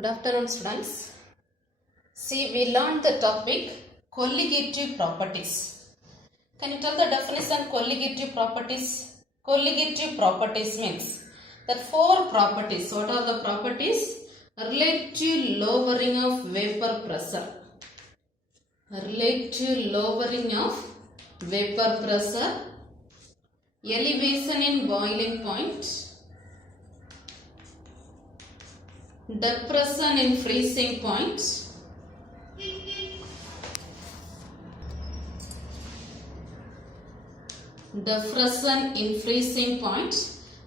Good afternoon, students. See, we learned the topic colligative properties. Can you tell the definition colligative properties? Colligative properties means that four properties. What are the properties? Relative lowering of vapor pressure. Relative lowering of vapor pressure. Elevation in boiling point. Depression in freezing point. Depression in freezing point.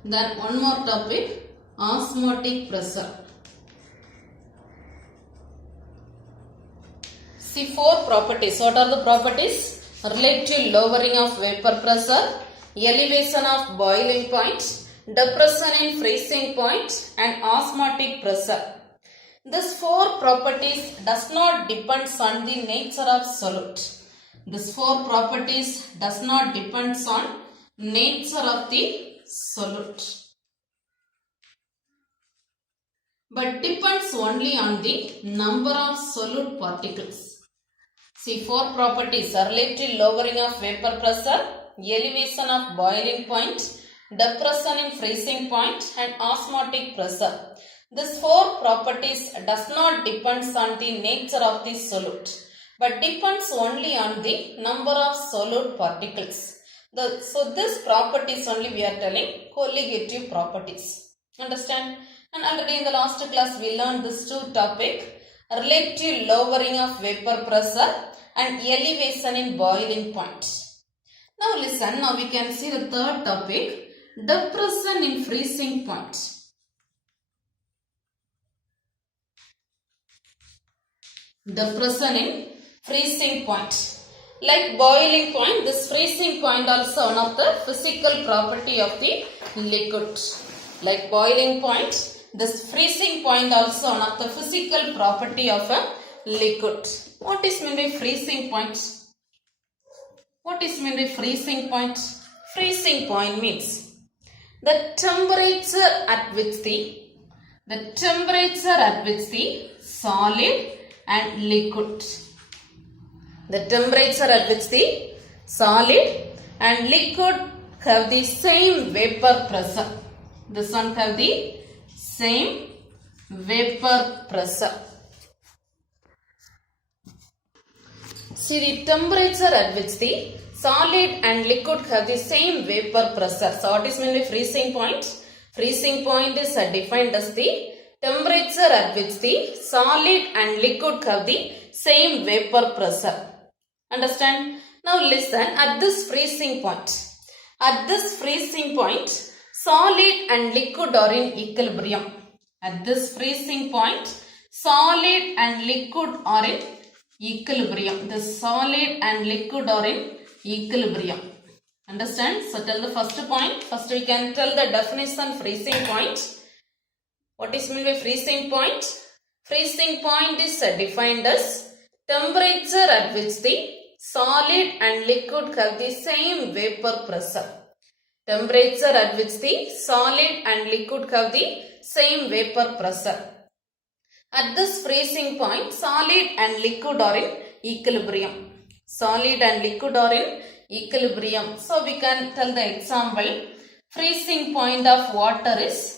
Then one more topic, osmotic pressure. See, four properties. What are the properties? Relative lowering of vapor pressure, elevation of boiling point, depression in freezing point, and osmotic pressure. These four properties does not depend on the nature of solute. These four properties does not depend on nature of the solute, but depends only on the number of solute particles. See, four properties are relative lowering of vapor pressure, elevation of boiling point, depression in freezing point, and osmotic pressure. These four properties does not depend on the nature of the solute, but depends only on the number of solute particles. So this properties only we are telling colligative properties. Understand? And already in the last class we learned this two topic, relative lowering of vapor pressure and elevation in boiling point. Now listen, now we can see the third topic, depression in freezing point. Depression in freezing point. Like boiling point, this freezing point also one of the physical property of the liquid. Like boiling point, this freezing point also one of the physical property of a liquid. What is meant by freezing point? What is meant by freezing point? Freezing point means the temperature at which the solid and liquid. The temperature at which the solid and liquid have the same vapor pressure. This one have the same vapor pressure. See, the temperature at which the solid and liquid have the same vapor pressure. So, what is meant by freezing point? Freezing point is defined as the temperature at which the solid and liquid have the same vapor pressure. Understand? Now listen, at this freezing point, solid and liquid are in equilibrium. At this freezing point, solid and liquid are in equilibrium. The solid and liquid are in equilibrium. Understand? So tell the first point. First we can tell the definition freezing point. What is meant by freezing point? Freezing point is defined as temperature at which the solid and liquid have the same vapor pressure. Temperature at which the solid and liquid have the same vapor pressure. At this freezing point, solid and liquid are in equilibrium. Solid and liquid are in equilibrium. So we can tell the example. Freezing point of water is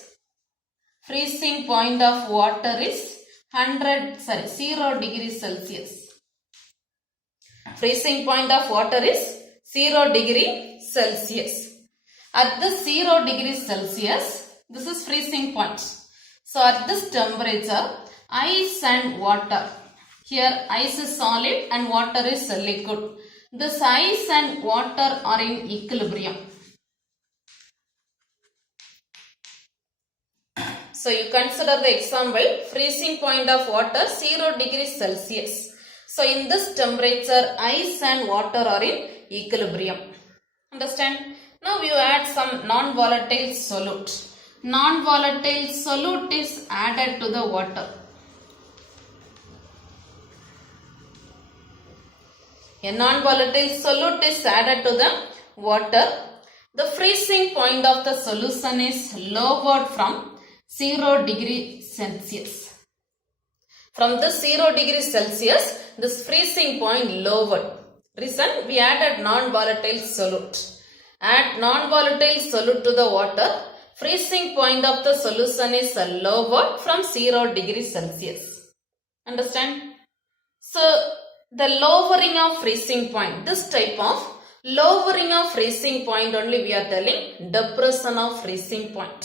0 degrees Celsius. Freezing point of water is 0 degree Celsius. At this 0 degrees Celsius, this is freezing point. So at this temperature, ice and water. Here ice is solid and water is liquid. This ice and water are in equilibrium. So you consider the example, freezing point of water 0 degrees Celsius. So in this temperature, ice and water are in equilibrium. Understand? Now you add some non-volatile solute. Non-volatile solute is added to the water. A non-volatile solute is added to the water. The freezing point of the solution is lowered from 0 degree Celsius. From the 0 degree Celsius, this freezing point lowered. Reason, we added non-volatile solute. Add non-volatile solute to the water. Freezing point of the solution is lowered from 0 degree Celsius. Understand? So, the lowering of freezing point, this type of lowering of freezing point only we are telling depression of freezing point.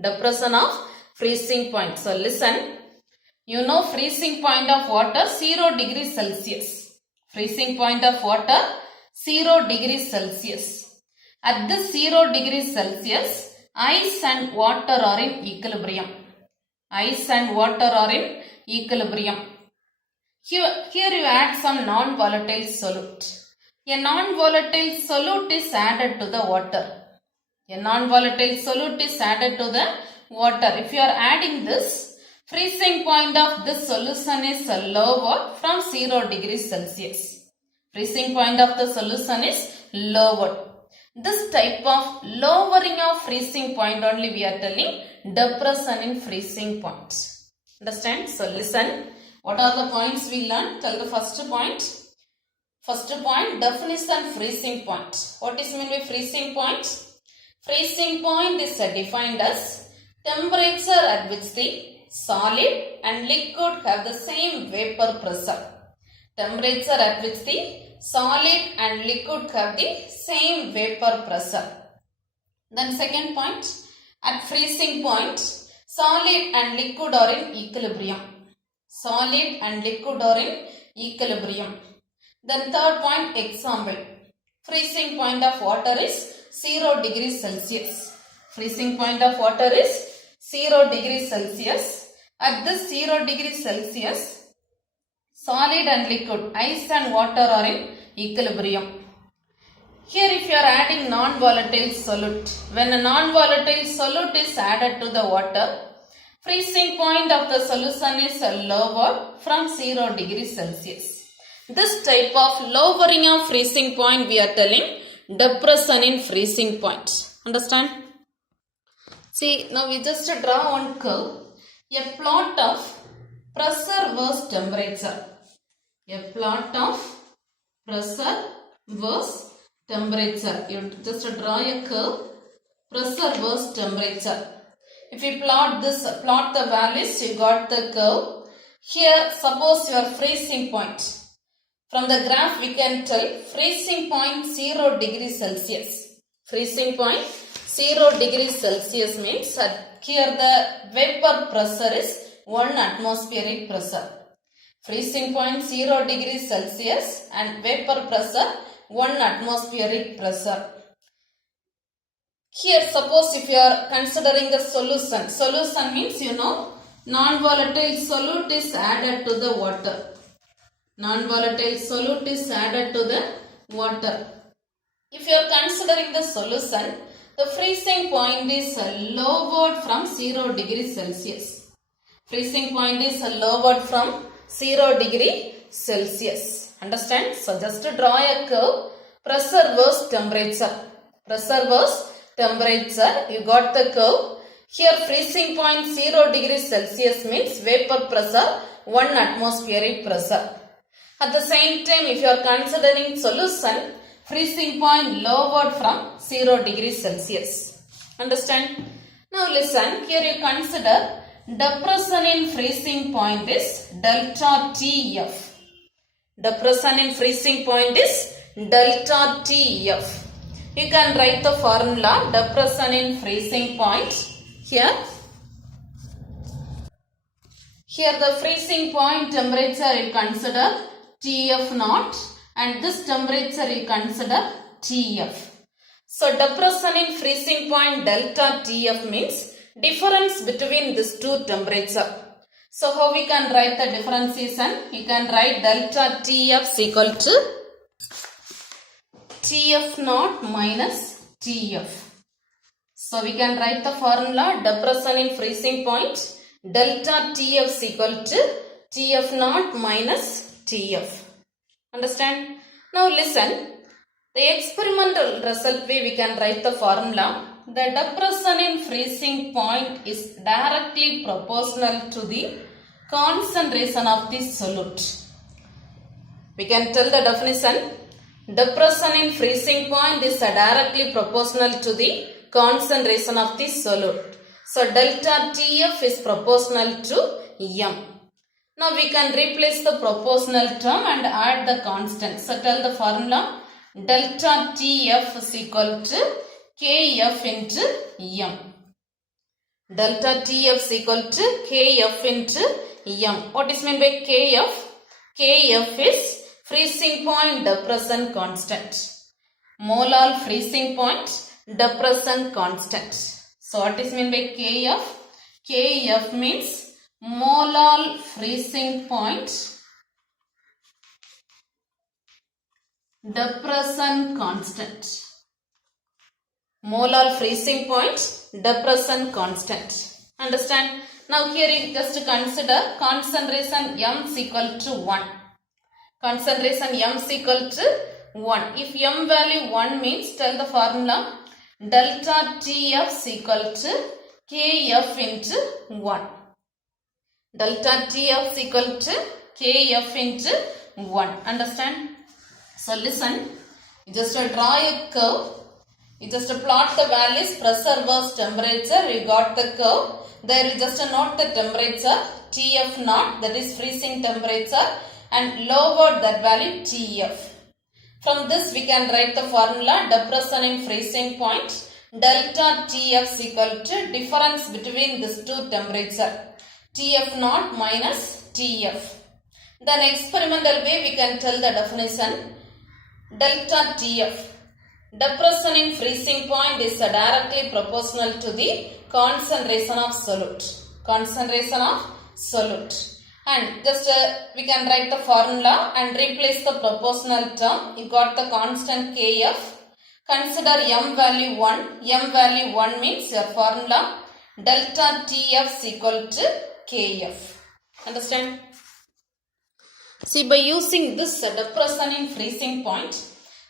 Depression of freezing point. So, listen. You know freezing point of water 0 degree Celsius. Freezing point of water 0 degree Celsius. At this 0 degree Celsius, ice and water are in equilibrium. Ice and water are in equilibrium. Here you add some non-volatile solute. A non-volatile solute is added to the water. A non-volatile solute is added to the water. If you are adding this, freezing point of this solution is lowered from 0 degree Celsius. Freezing point of the solution is lowered. This type of lowering of freezing point only we are telling depression in freezing point. Understand? So listen. What are the points we learned? Tell the first point. First point, definition freezing point. What is meant by freezing point? Freezing point is defined as temperature at which the solid and liquid have the same vapor pressure. Temperature at which the solid and liquid have the same vapor pressure. Then second point, at freezing point, solid and liquid are in equilibrium. Solid and liquid are in equilibrium. Then third point, example. Freezing point of water is 0 degree Celsius. Freezing point of water is 0 degree Celsius. At this 0 degree Celsius, solid and liquid, ice and water are in equilibrium. Here if you are adding non-volatile solute, when a non-volatile solute is added to the water, freezing point of the solution is lowered from 0 degree Celsius. This type of lowering of freezing point we are telling depression in freezing point. Understand? See, now we just draw one curve. A plot of pressure versus temperature. A plot of pressure versus temperature. You just draw a curve. Pressure versus temperature. If you plot the values, you got the curve. Here, suppose your freezing point. From the graph, we can tell freezing point 0 degree Celsius. Freezing point 0 degree Celsius means here the vapor pressure is 1 atmospheric pressure. Freezing point 0 degree Celsius and vapor pressure 1 atmospheric pressure. Here suppose if you are considering the solution. Solution means non-volatile solute is added to the water. Non-volatile solute is added to the water. If you are considering the solution, the freezing point is lowered from 0 degree Celsius. Freezing point is lowered from 0 degree Celsius. Understand? So just to draw a curve, pressure versus temperature. Pressure versus temperature, you got the curve. Here freezing point 0 degree Celsius means vapor pressure 1 atmospheric pressure. At the same time, if you are considering solution, freezing point lowered from 0 degree Celsius. Understand? Now listen, here you consider depression in freezing point is delta TF. Depression in freezing point is delta TF. You can write the formula depression in freezing point here. Here the freezing point temperature you consider TF naught and this temperature you consider TF. So depression in freezing point delta TF means difference between these two temperature. So how we can write the differentiation? You can write delta TF is equal to TF naught minus TF. So we can write the formula depression in freezing point delta TF is equal to TF naught minus TF. Understand? Now listen, the experimental result way we can write the formula. The depression in freezing point is directly proportional to the concentration of the solute. We can tell the definition. Depression in freezing point is directly proportional to the concentration of the solute. So delta TF is proportional to M. Now we can replace the proportional term and add the constant. So tell the formula. Delta TF is equal to KF into M. Delta TF is equal to KF into M. What is meant by KF? KF is freezing point depression constant. Molar freezing point depression constant. So what is meant by KF? KF means molar freezing point depression constant. Molar freezing point depression constant. Understand? Now here you just consider concentration M is equal to 1. Concentration M is equal to 1. If M value 1 means, tell the formula. Delta TF is equal to KF into 1. Delta TF is equal to KF into 1. Understand? So listen. You just draw a curve. You just plot the values pressure versus temperature. You got the curve. There you just note the temperature TF naught, that is freezing temperature, and lower that value TF. From this we can write the formula. Depression in freezing point delta TF is equal to difference between these two temperature, TF naught minus TF. Then experimental way we can tell the definition. Delta TF, depression in freezing point, is directly proportional to the concentration of solute. Concentration of solute. And just we can write the formula and replace the proportional term. You got the constant KF. Consider M value 1. M value 1 means your formula delta TF is equal to KF. Understand? See, by using this depression in freezing point,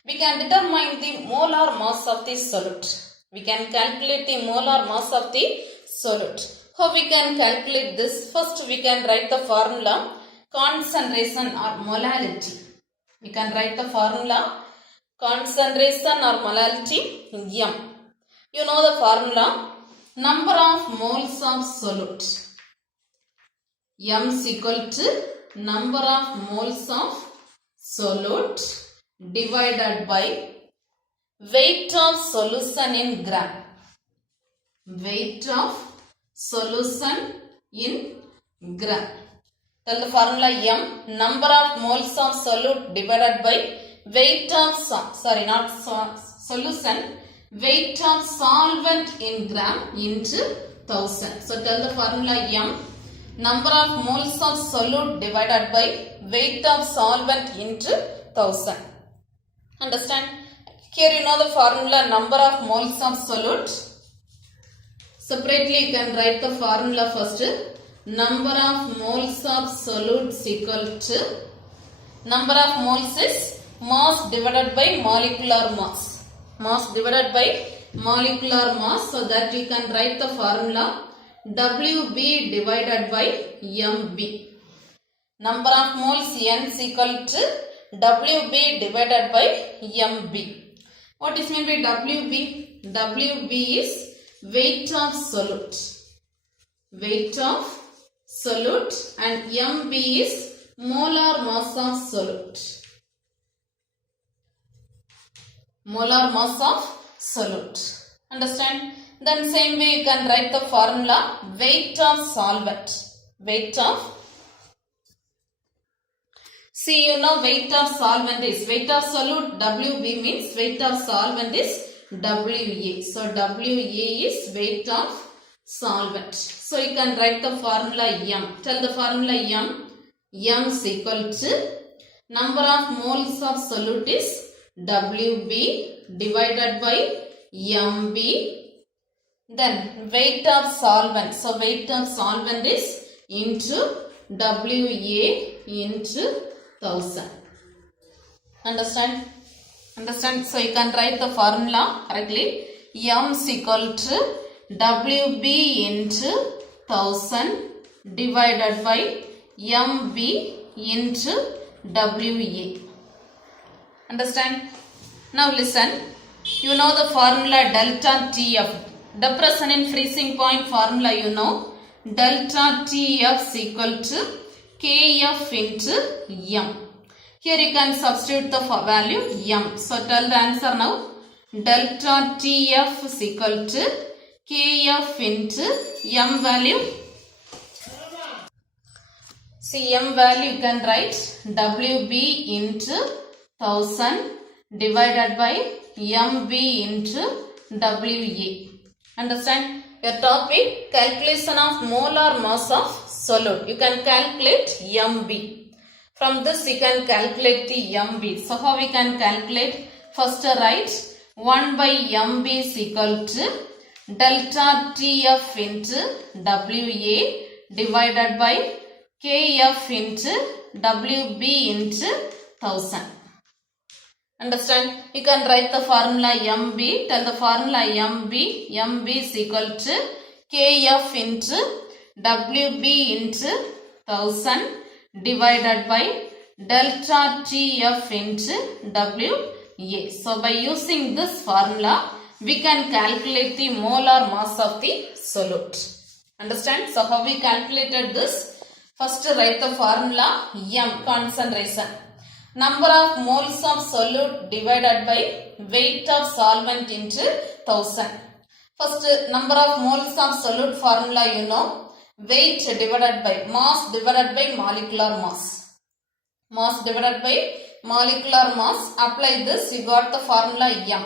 we can determine the molar mass of the solute. We can calculate the molar mass of the solute. How we can calculate this? First we can write the formula concentration or molality. We can write the formula concentration or molality M. You know the formula. Number of moles of solute. M is equal to number of moles of solute divided by weight of solution in gram. Weight of solution in gram. Tell the formula M, number of moles of solute divided by weight of, solution, weight of solvent in gram into 1000. So tell the formula M, number of moles of solute divided by weight of solvent into 1000. Understand? Here you know the formula number of moles of solute. Separately you can write the formula first. Number of moles of solute is equal to, number of moles is mass divided by molecular mass. Mass divided by molecular mass. So that you can write the formula WB divided by MB. Number of moles N is equal to WB divided by MB. What is meant by WB? WB is weight of solute. Weight of solute, and MB is molar mass of solute. Molar mass of solute. Understand? Then same way you can write the formula weight of solvent. Weight of, see you know weight of solvent is, weight of solute WB means weight of solvent is WA. So WA is weight of solvent. So you can write the formula M. Tell the formula M. M is equal to number of moles of solute is WB divided by MB. Then weight of solvent. So weight of solvent is into WA into 1000. Understand? Understand? So you can write the formula correctly. M is equal to WB into 1000 divided by mv into WA. Understand? Now listen. You know the formula delta TF. Depression in freezing point formula you know. Delta TF is equal to KF into M. Here you can substitute the value M. So tell the answer now. Delta TF is equal to KF into M value. See M value you can write WB into 1000 divided by MV into WA. Understand? Your topic calculation of molar mass of solute. You can calculate MV. From this you can calculate the MV. So how we can calculate? First write 1 by MV is equal to delta TF into WA divided by KF into WB into 1000. Understand? You can write the formula MB. Tell the formula MB. MB is equal to KF into WB into 1000 divided by delta TF into WA. So by using this formula, we can calculate the molar mass of the solute. Understand? So how we calculated this? First write the formula M, concentration. Number of moles of solute divided by weight of solvent into 1000. First number of moles of solute formula you know. Weight divided by mass divided by molecular mass. Mass divided by molecular mass. Apply this, you got the formula M.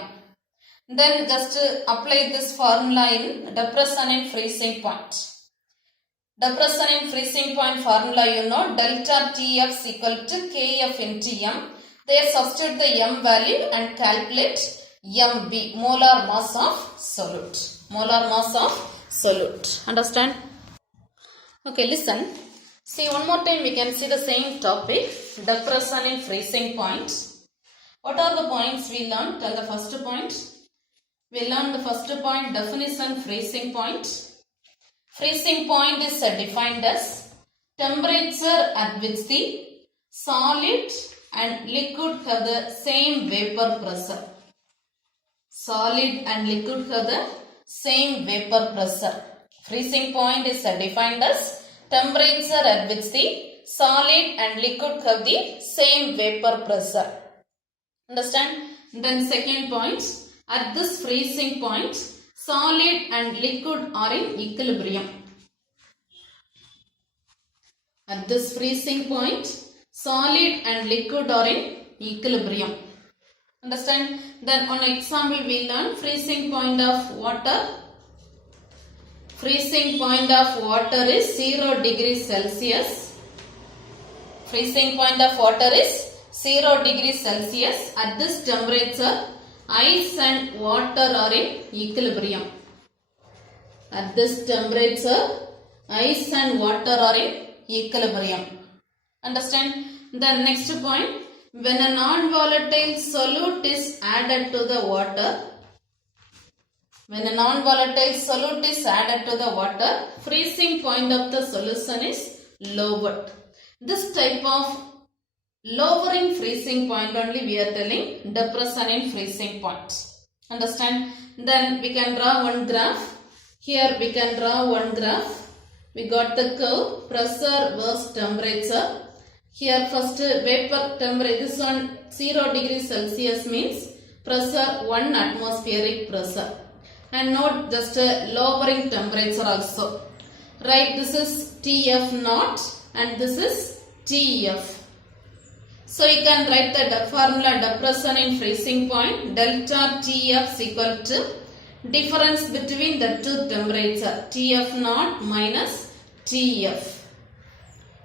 Then just apply this formula in depression in freezing point. Depression in freezing point formula you know. Delta TF is equal to KF into M. There substitute the M value and calculate MV, molar mass of solute. Molar mass of solute. Understand? Okay, listen. See one more time we can see the same topic. Depression in freezing point. What are the points we learned? Tell the first point. We learned the first point, definition freezing point. Freezing point is defined as temperature at which the solid and liquid have the same vapor pressure. Solid and liquid have the same vapor pressure. Freezing point is defined as temperature at which the solid and liquid have the same vapor pressure. Understand? Then second point, at this freezing point, solid and liquid are in equilibrium. At this freezing point, solid and liquid are in equilibrium. Understand? Then on example we learn freezing point of water. Freezing point of water is 0 degrees Celsius. Freezing point of water is 0 degrees Celsius. At this temperature, ice and water are in equilibrium. At this temperature, ice and water are in equilibrium. Understand? The next point, when a non-volatile solute is added to the water, when a non-volatile solute is added to the water, freezing point of the solution is lowered. This type of lowering freezing point only we are telling depression in freezing point. Understand? Then we can draw one graph. Here we can draw one graph. We got the curve pressure versus temperature. Here first vapor temperature, this one 0 degrees Celsius means pressure 1 atmospheric pressure. And note just lowering temperature also. Right, this is TF naught and this is TF. So you can write the formula depression in freezing point. Delta TF is equal to difference between the two temperature. TF naught minus TF.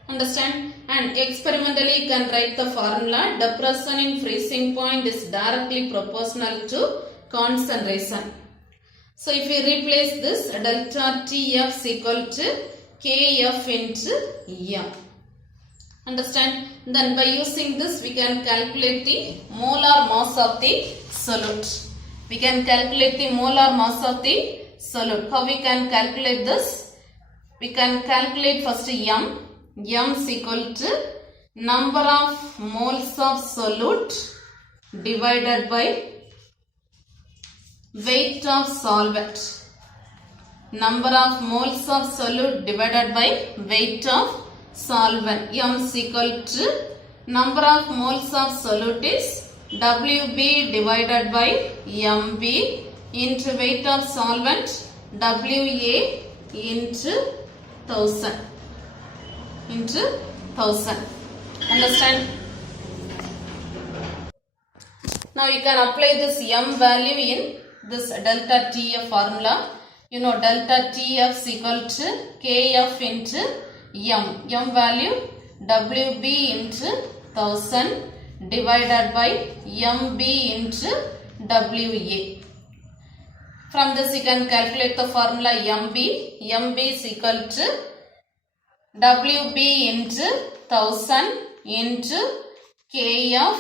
Understand? And experimentally you can write the formula. Depression in freezing point is directly proportional to concentration. So if we replace this, delta TF is equal to KF into M. Understand? Then by using this we can calculate the molar mass of the solute. We can calculate the molar mass of the solute. How we can calculate this? we can calculate first M. M is equal to number of moles of solute divided by weight of solvent. Number of moles of solute divided by weight of solvent. M is equal to number of moles of solute is WB divided by MB into weight of solvent WA into 1000. Understand? Now you can apply this M value in this delta TF formula. You know delta TF is equal to KF into M. M value WB into 1000 divided by MB into WA. From this you can calculate the formula MB. MB is equal to WB into 1000 into KF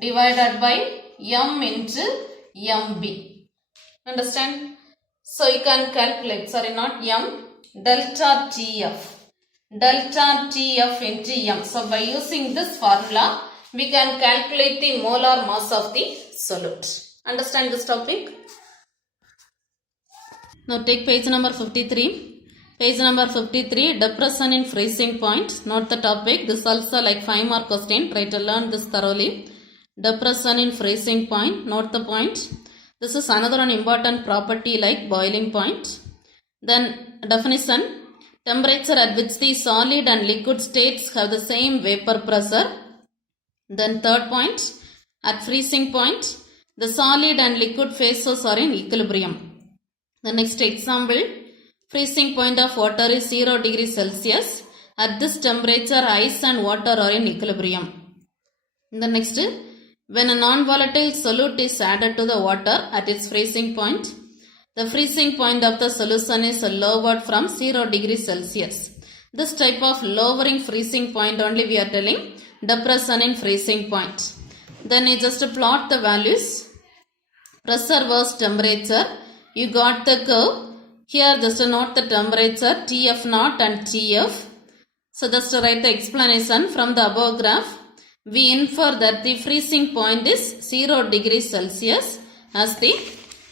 divided by M into MB. Understand? So you can calculate, not M, delta TF. Delta TF into M. So by using this formula, we can calculate the molar mass of the solute. Understand this topic? Now take page number 53. Page number 53, depression in freezing point. Note the topic. This also like 5 mark question. Try to learn this thoroughly. Depression in freezing point. Note the point. This is another one important property like boiling point. Then definition. Temperature at which the solid and liquid states have the same vapor pressure. Then third point. At freezing point, the solid and liquid phases are in equilibrium. The next example, freezing point of water is 0 degrees Celsius. At this temperature, ice and water are in equilibrium. The next, when a non-volatile solute is added to the water at its freezing point, the freezing point of the solution is lowered from 0 degrees Celsius. This type of lowering freezing point only we are telling depression in freezing point. Then you just plot the values. Pressure versus temperature. You got the curve. Here just note the temperature TF0 and TF. So just write the explanation from the above graph. We infer that the freezing point is 0 degrees Celsius as the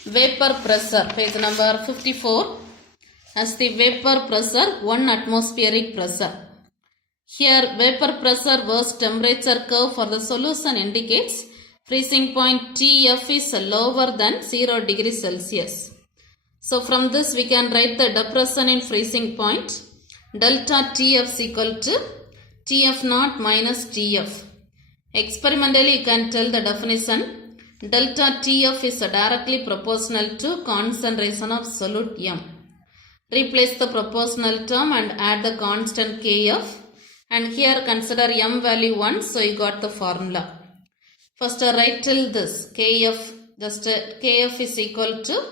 vapor pressure. Page number 54. As the vapor pressure 1 atmospheric pressure. Here vapor pressure versus temperature curve for the solution indicates freezing point TF is lower than 0 degrees Celsius. So from this we can write the depression in freezing point. Delta TF is equal to TF0 minus TF. Experimentally you can tell the definition. Delta TF is directly proportional to concentration of solute M. Replace the proportional term and add the constant KF. And here consider M value 1, so you got the formula. First write till this KF, just KF is equal to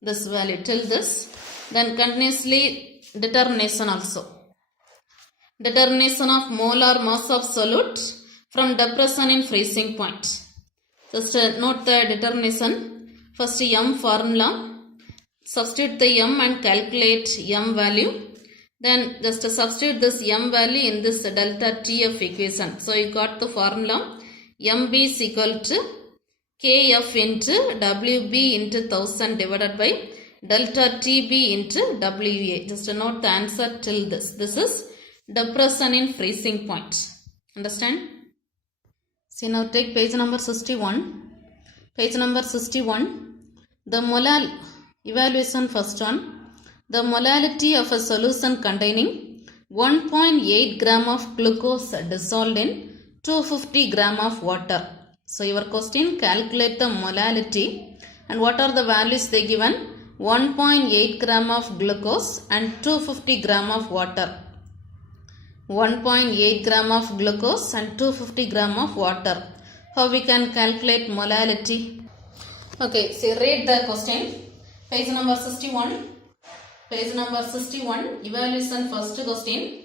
this value till this. Then continuously determination also. Determination of molar mass of solute from depression in freezing point. Just note the determination. First M formula. Substitute the M and calculate M value. Then just substitute this M value in this delta TF equation. So you got the formula. MB is equal to KF into WB into 1000 divided by delta TB into WA. Just note the answer till this. This is depression in freezing point. Understand? See now take page number 61. Page number 61. The molar evaluation first one. The molality of a solution containing 1.8 gram of glucose dissolved in 250 gram of water. So your question, calculate the molality and what are the values they given? 1.8 gram of glucose and 250 gram of water. 1.8 gram of glucose and 250 gram of water. How we can calculate molality? Okay, so read the question. Page number 61. Page number 61. Evaluation first question.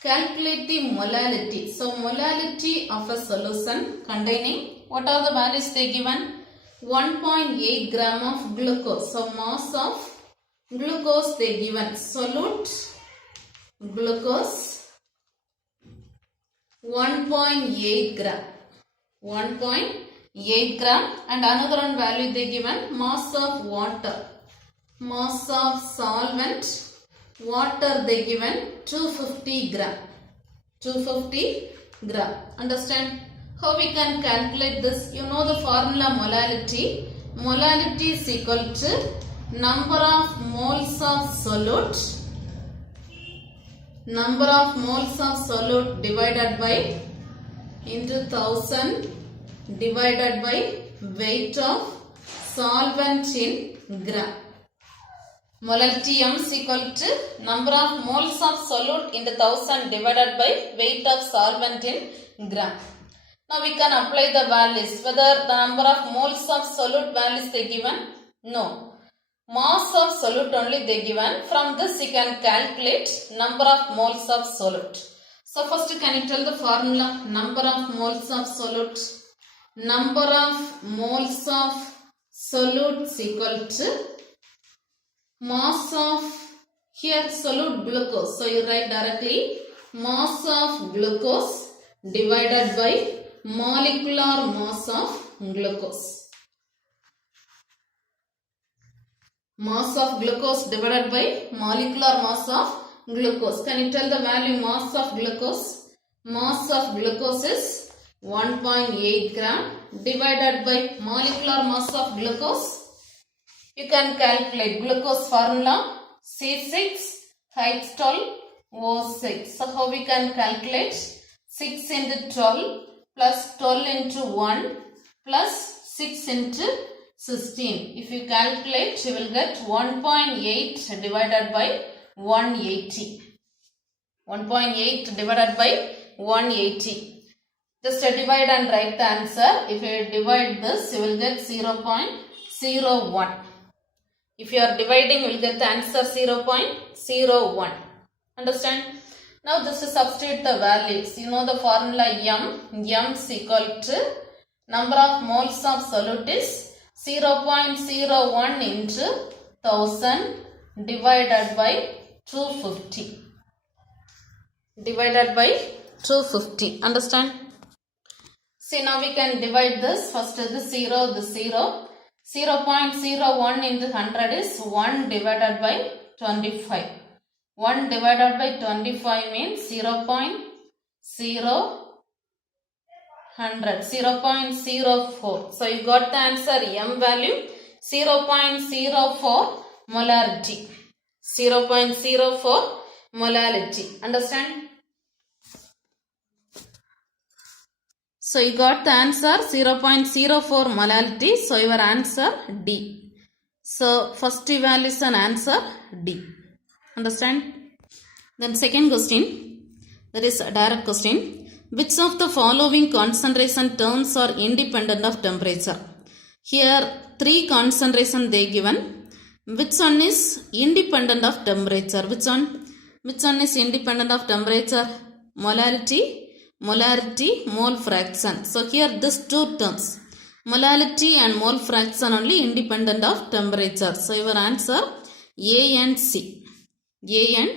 Calculate the molality. So molality of a solution containing, what are the values they given? 1.8 gram of glucose. So mass of glucose they given. Solute Glucose 1.8 gram. 1.8 gram. And another one value they given, mass of water. Mass of solvent. Water they given 250 gram. 250 gram. Understand? How we can calculate this? You know the formula molality. Molality is equal to number of moles of solute. Number of moles of solute divided by into 1000 divided by weight of solvent in gram. Molality M is equal to number of moles of solute in the 1000 divided by weight of solvent in gram. Now we can apply the values. Whether the number of moles of solute values they given? No. Mass of solute only they given. From this you can calculate number of moles of solute. So first can you tell the formula? Number of moles of solute. Number of moles of solute is equal to mass of, here solute glucose. So you write directly mass of glucose divided by molecular mass of glucose. Mass of glucose divided by molecular mass of glucose. Can you tell the value mass of glucose? Mass of glucose is 1.8 gram divided by molecular mass of glucose. You can calculate glucose formula C6H12O6. So how we can calculate? 6 into 12 plus 12 into 1 plus 6 into 16. If you calculate, you will get 1.8 divided by 180. 1.8 divided by 180. Just divide and write the answer. If you divide this, you will get 0.01. If you are dividing, you will get the answer 0.01. Understand? Now just substitute the values. You know the formula M. M is equal to number of moles of solute is 0.01 into 1000 divided by 250. Divided by 250. Understand? See, now we can divide this. First the 0, the 0. 0.01 into 100 is 1 divided by 25. 1 divided by 25 means 0.0100. 0.04. So you got the answer M value 0.04 molarity. 0.04 molality. Understand? So you got the answer 0.04 molality. So your answer D. So first evaluation answer D. Understand? Then second question. There is a direct question. Which of the following concentration terms are independent of temperature? Here 3 concentration they given. Which one is independent of temperature? Which one is independent of temperature? Molarity, mole fraction. So here these two terms, molality and mole fraction only independent of temperature. So your answer A and C. A and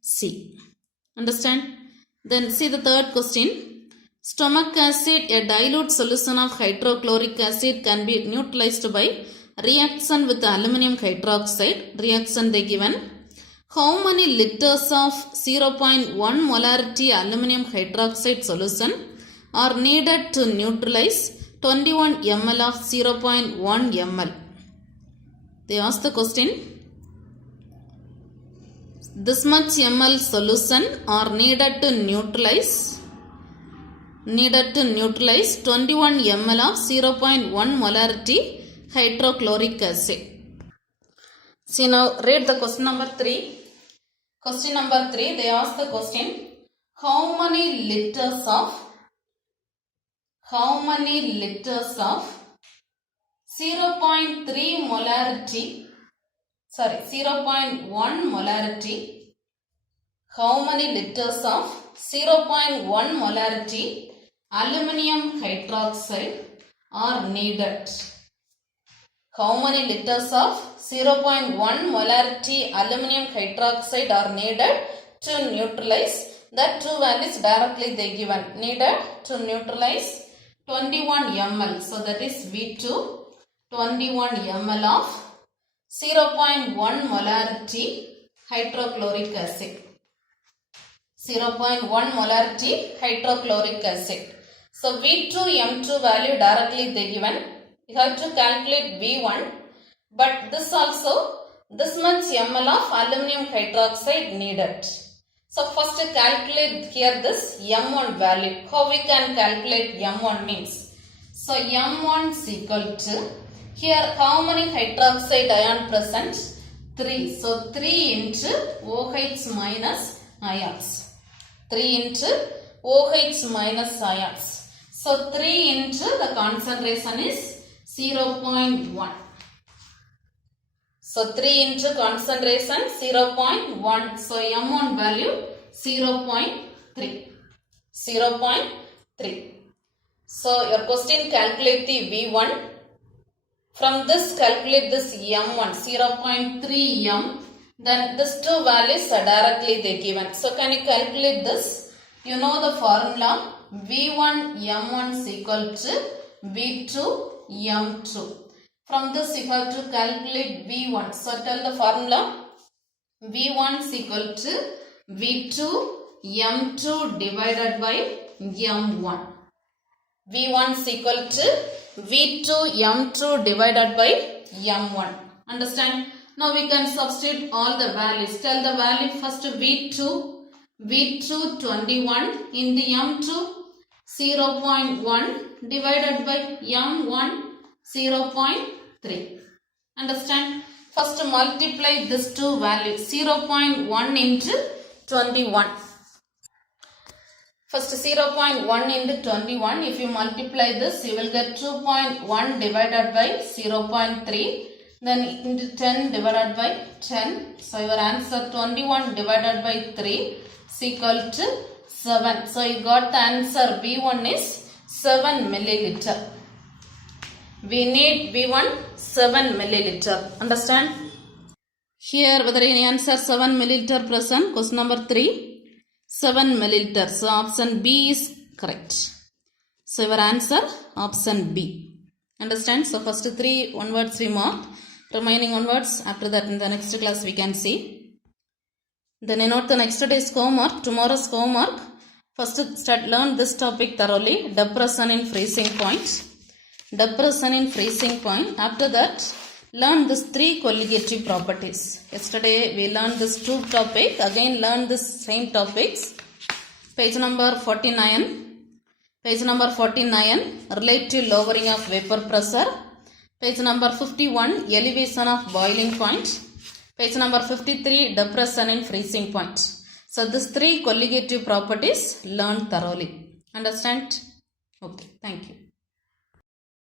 C. Understand? Then see the third question. Stomach acid, a dilute solution of hydrochloric acid, can be neutralized by reaction with aluminum hydroxide. Reaction they given. How many liters of 0.1 molarity aluminum hydroxide solution are needed to neutralize 21 ml of 0.1 ml? They ask the question. This much ml solution are needed to neutralize 21 ml of 0.1 molarity hydrochloric acid. See, now read the question number 3. Question number 3, they ask the question, how many liters of 0.1 molarity, how many liters of 0.1 molarity aluminum hydroxide are needed? How many liters of 0.1 molarity aluminum hydroxide are needed to neutralize that two values directly they given. Needed to neutralize 21 ml. So that is V2, 21 ml of 0.1 molarity hydrochloric acid. 0.1 molarity hydrochloric acid. So V2 M2 value directly they given. You have to calculate V1, but this also, this much ml of aluminum hydroxide needed. So first calculate here this M1 value. How we can calculate M1 means? So M1 is equal to, here how many hydroxide ion present? 3. So 3 into OH minus ions. 3 into OH minus ions. So 3 into the concentration is 0.1. So 3 into concentration 0.1. So M1 value 0.3. 0.3. So your question calculate the V1. From this calculate this M1 0.3 M. Then these two values are directly they given. So can you calculate this? You know the formula. V1 M1 is equal to V2 M2. From this you have to calculate V1. So tell the formula. V1 is equal to V2 M2 divided by M1. V1 is equal to V2 M2 divided by M1. Understand? Now we can substitute all the values. Tell the value first. V2 21 into M2 0.1 divided by M1 0.3. Understand? First multiply these two values. 0.1 into 21. First 0.1 into 21. If you multiply this, you will get 2.1 divided by 0.3. Then into 10 divided by 10. So your answer 21 divided by 3 is equal to 7. So you got the answer V1 is 7 milliliter. We need V1 7 milliliter. Understand? Here whether any answer 7 milliliter present. Question number 3. 7 milliliter. So option B is correct. So your answer option B. Understand? So first 3 onwards we marked. Remaining onwards, after that in the next class we can see. Then note the next day's homework, tomorrow's homework. First learn this topic thoroughly. Depression in freezing point. Depression in freezing point. After that, learn these 3 colligative properties. Yesterday we learned this 2 topic. Again learn this same topics. Page number 49. Page number 49, relative lowering of vapor pressure. Page number 51, elevation of boiling point. Page number 53, depression in freezing point. So these 3 colligative properties learn thoroughly. Understand? Okay, thank you.